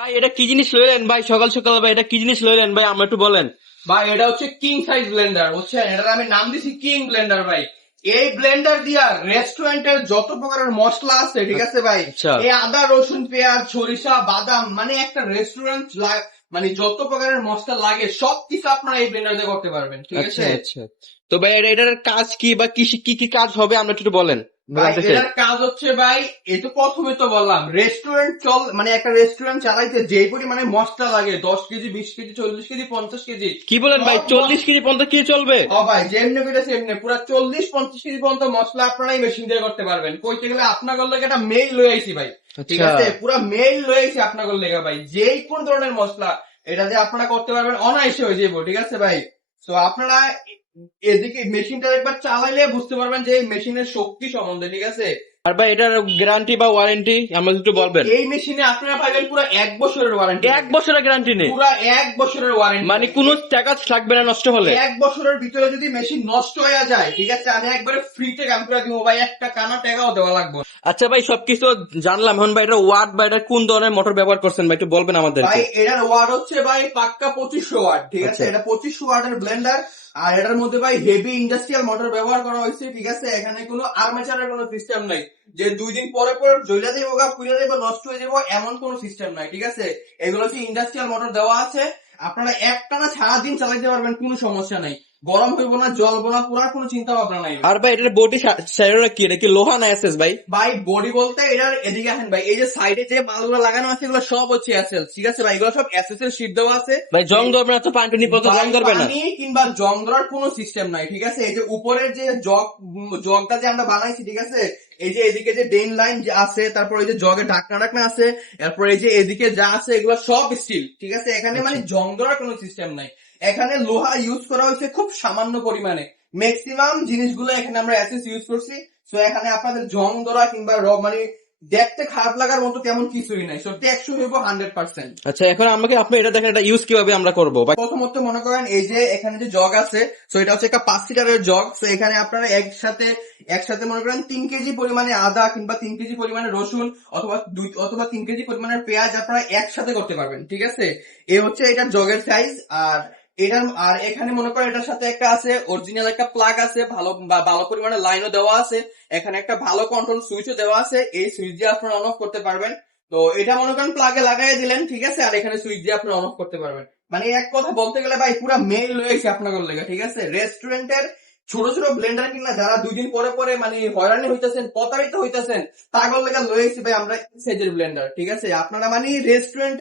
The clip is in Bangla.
ভাই এটা কি জিনিস লইলেন ভাই, সকাল সকাল ভাই এটা কি জিনিস লইলেন ভাই, আমরা একটু বলেন। ভাই এটা হচ্ছে কিং সাইজ ব্লেন্ডার, বুঝছেন? এটার আমি নাম দিছি কিং ব্লেন্ডার ভাই। এই ব্লেন্ডার দিয়া রেস্টুরেন্টের যত প্রকারের মশলা আছে, ঠিক আছে ভাই, আচ্ছা এই আদা রসুন পেঁয়াজ সরিষা বাদাম, মানে একটা রেস্টুরেন্ট মানে যত প্রকারের মশলা লাগে সব কিছু আপনারা এই ব্লেন্ডার দিয়ে করতে পারবেন, ঠিক আচ্ছা আছে? আচ্ছা। তো ভাই এটার কাজ কি বা কি কি কি কাজ হবে আমরা একটু বলেন, ভাই জানতে চাই। এটার কাজ হচ্ছে ভাই, এই তো প্রথমে তো বললাম রেস্টুরেন্ট মানে একটা রেস্টুরেন্ট চালাইতে যে পরিমাণে মশলা লাগে 10 কেজি 20 কেজি 40 কেজি 50 কেজি, কি বলেন ভাই, সব 40 কেজি 50 কেজি চলবে? ও ভাই যেমনি পেটেছে এমনি পুরো 40-50 কেজি পর্যন্ত মশলা আপনারা এই মেশিন দিয়ে করতে পারবেন। কইতে গেলে আপনার লেগে একটা মেইল লয়ে আইছি ভাই, ঠিক আচ্ছা আছে? পুরো মেইল লয়ে আইছি আপনার লেগে ভাই, যেই কোন ধরনের মশলা এটা দিয়ে আপনারা করতে পারবেন অনায়াসে হয়ে যাবো, ঠিক আছে ভাই? তো আপনারা এদিকে মেশিনটা একবার চালাইলে বুঝতে পারবেন যে এই মেশিনের শক্তি সম্বন্ধে, ঠিক আছে? আর ভাই এটার গ্যারান্টি বা ওয়ারেন্টি আমরা একটু বলবেন। এই মেশিনে আপনারা পাবেন পুরো 1 বছরের ওয়ারেন্টি, 1 বছরের গ্যারান্টি নেই? পুরো 1 বছরের ওয়ারেন্টি, মানে কোনো টাকা থাকবে না নষ্ট হলে? 1 বছরের ভিতরে যদি মেশিন নষ্ট হয়ে যায়, ঠিক আছে, আমি একবারে ফ্রিতে কাম করে দিব ভাই, একটা কানা টাকাও দেওয়া লাগবে না। আচ্ছা ভাই সবকিছু জানলাম, এখন ভাই এটা ওয়াট বা এটা কোন ধরনের মোটর ব্যবহার করছেন ভাই একটু বলবেন আমাদেরকে। ভাই এটার ওয়াট হচ্ছে ভাই পাক্কা 2500 ওয়াট, ঠিক আছে? আচ্ছা এটা 2500 ওয়াটের ব্লেন্ডার। আর এটার মধ্যে ভাই হেভি ইন্ডাস্ট্রিয়াল মোটর ব্যবহার করা হয়েছে, ঠিক আছে? এখানে কোনো আর্মেচারের কোনো সিস্টেম নাই যে 2 দিন পরে পরে জ্বলে যাবো গা পুড়ে যাবো নষ্ট হয়ে যাবো, এমন কোনো সিস্টেম নাই, ঠিক আছে? এগুলো হচ্ছে ইন্ডাস্ট্রিয়াল মোটর দেওয়া আছে, আপনারা একটানা সারাদিন চালাইতে পারবেন, কোনো সমস্যা নাই, গরম হইব না জ্বলবো না, পুরা কোনো চিন্তা ভাবনা নাই। আর ভাই এটার বডি সাইডটা কি, এটা কি লোহা না এসএস ভাই? ভাই বডি বলতে এটার এদিকে আসেন ভাই, এই যে সাইডে যে মালগুলো লাগানো আছে এগুলো সব হচ্ছে এসএল, ঠিক আছে ভাই? এগুলো সব এসএস এর শীট দেওয়া আছে। ভাই জং ধরবে না তো, পানি পথে জং ধরবে না? পানি কিংবা জং ধরার কোনো সিস্টেম নাই, ঠিক আছে? এই যে উপরের যে জগটা যে আমরা বানাইছি, ঠিক আছে, এই যে এদিকে যে ড্রেন লাইন যে আছে, তারপর এই যে জগে ঢাকনা ঢাকনা আছে, এরপর এই যে এদিকে যা আছে এগুলো সব স্টিল, ঠিক আছে? এখানে মানে জং ধরার কোনো সিস্টেম নাই। এখানে লোহা ইউজ করা হয়েছে খুব সামান্য পরিমাণে, ম্যাক্সিমাম জিনিসগুলো এখানে আমরা এসএস ইউজ করছি। তো এখানে আপনাদের জং ধরা কিংবা মানে দেখতে খারাপ লাগার মতো তেমন কিছুই নাই, সত্যি 100 হইব 100%। আচ্ছা এখন আমাকে আপনি এটা দেখেন, এটা ইউজ কিভাবে আমরা করবো ভাই? প্রথমত মনে করেন এই যে এখানে যে জগ আছে, তো এটা হচ্ছে একটা 5 লিটারের জগ। তো এখানে আপনারা একসাথে একসাথে মনে করেন 3 কেজি পরিমাণে আদা কিংবা 3 কেজি পরিমাণে রসুন অথবা 3 কেজি পরিমাণের পেঁয়াজ আপনারা একসাথে করতে পারবেন, ঠিক আছে? এ হচ্ছে এটার জগের সাইজ। আর এখানে মনে করেন এটার সাথে একটা আছে অরিজিনাল একটা প্লাগ আছে, ভালো পরিমাণে লাইনও দেওয়া আছে। এখানে একটা ভালো কন্ট্রোল সুইচও দেওয়া আছে, এই সুইচ দিয়ে আপনারা অন অফ করতে পারবেন। তো এটা মনে করেন প্লাগে লাগাই দিলেন, ঠিক আছে, আর এখানে সুইচ দিয়ে আপনি অন অফ করতে পারবেন। মানে এক কথা বলতে গেলে ভাই পুরো মেইল রয়েছে আপনার লেগে, ঠিক আছে? রেস্টুরেন্টের ছোট ছোট ব্লেন্ডার কিনা যারা 2 দিন পরে পরে মানে হয়রানি হইতেছেন প্রতারিত হইতেছেন, তাগর লেগে লয়েছি ভাই আমরা সাইজের ব্লেন্ডার, ঠিক আছে? আপনারা মানে রেস্টুরেন্ট